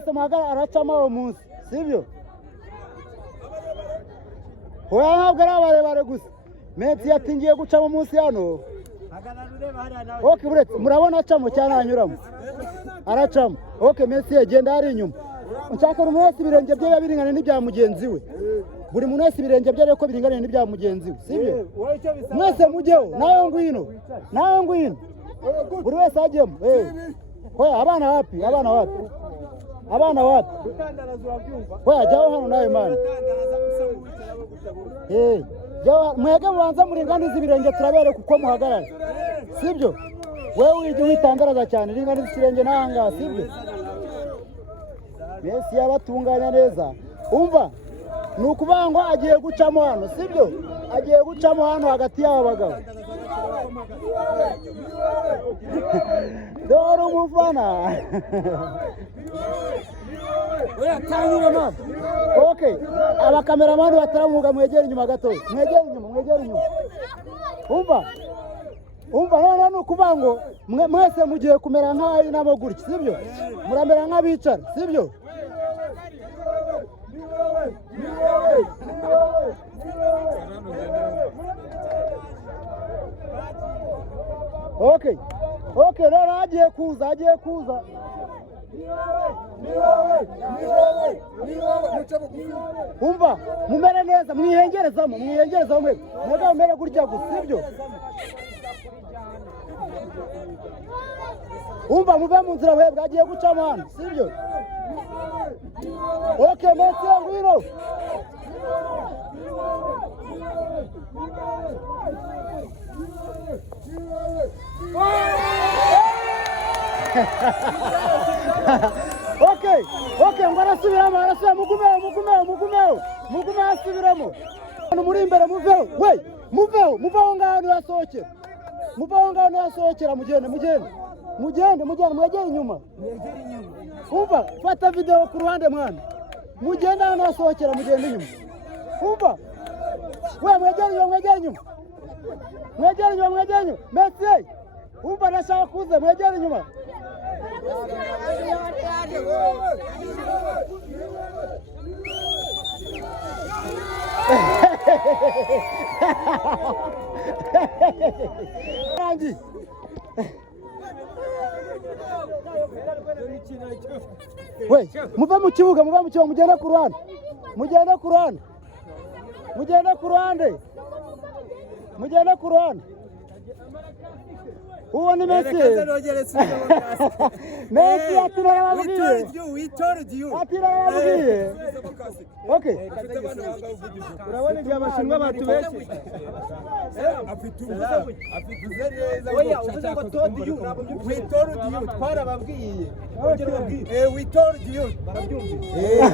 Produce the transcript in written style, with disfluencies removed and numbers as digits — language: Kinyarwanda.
wese muhagara aracamo uwo munsi sibyo hoya ntabwo ari abarebare gusa Messi yatingiye guca mu munsi hano okay buretse murabona acamo cyane anyuramo aracamo okay Messi yagenda ari inyuma nshaka umuntu wese ibirenge bye biringana n'ibya mugenzi we buri muntu wese ibirenge bye ariko biringana n'ibya mugenzi we sibyo mwese mujyeho nawe ngwino buri wese ajyemo hoya abana wapi hoya jyaho hano nawe mana mwege mubanza muringaniza ibirenge turabere kuko muhagarara sibyo wewe ujye witangaraza cyane ringaniza ikirenge nahanga sibyo Messi yabatunganya neza umva nukuvuga ngo agiye gucamo hano sibyo agiye gucamo hano hagati y'aba bagabo dore umufana okay abakameramani bataramuga mwegera inyuma gato mwegera inyuma umva none nukuvuga ngo mwese mugiye kumera nk'ayi nabo gutya sibyo muramera nk'abicara sibyo okay rero agiye kuza umva mumere neza mwihengerezamo mwega mumere gutya gusa sibyo umva muve mu nzira webwe agiye gucamo hano sibyo okay Messi ngwino okay ngarasubiramo mugume asubiramo muri imbere muveho ngaho yasohokera mugende mwegere inyuma umva fata video ku ruhande mwana mugende hano yasohokera mugende inyuma umva mwegere inyuma Messi umva nashaka kuza mwegere inyuma muve mu kibuga mugende ku ruhande uwo ni Messi Messi atirababwiye okay urabona ibyo abashinwa batubeshe afivuze neza oya uvuze ngo told you twarababwiye we told you barabyumvise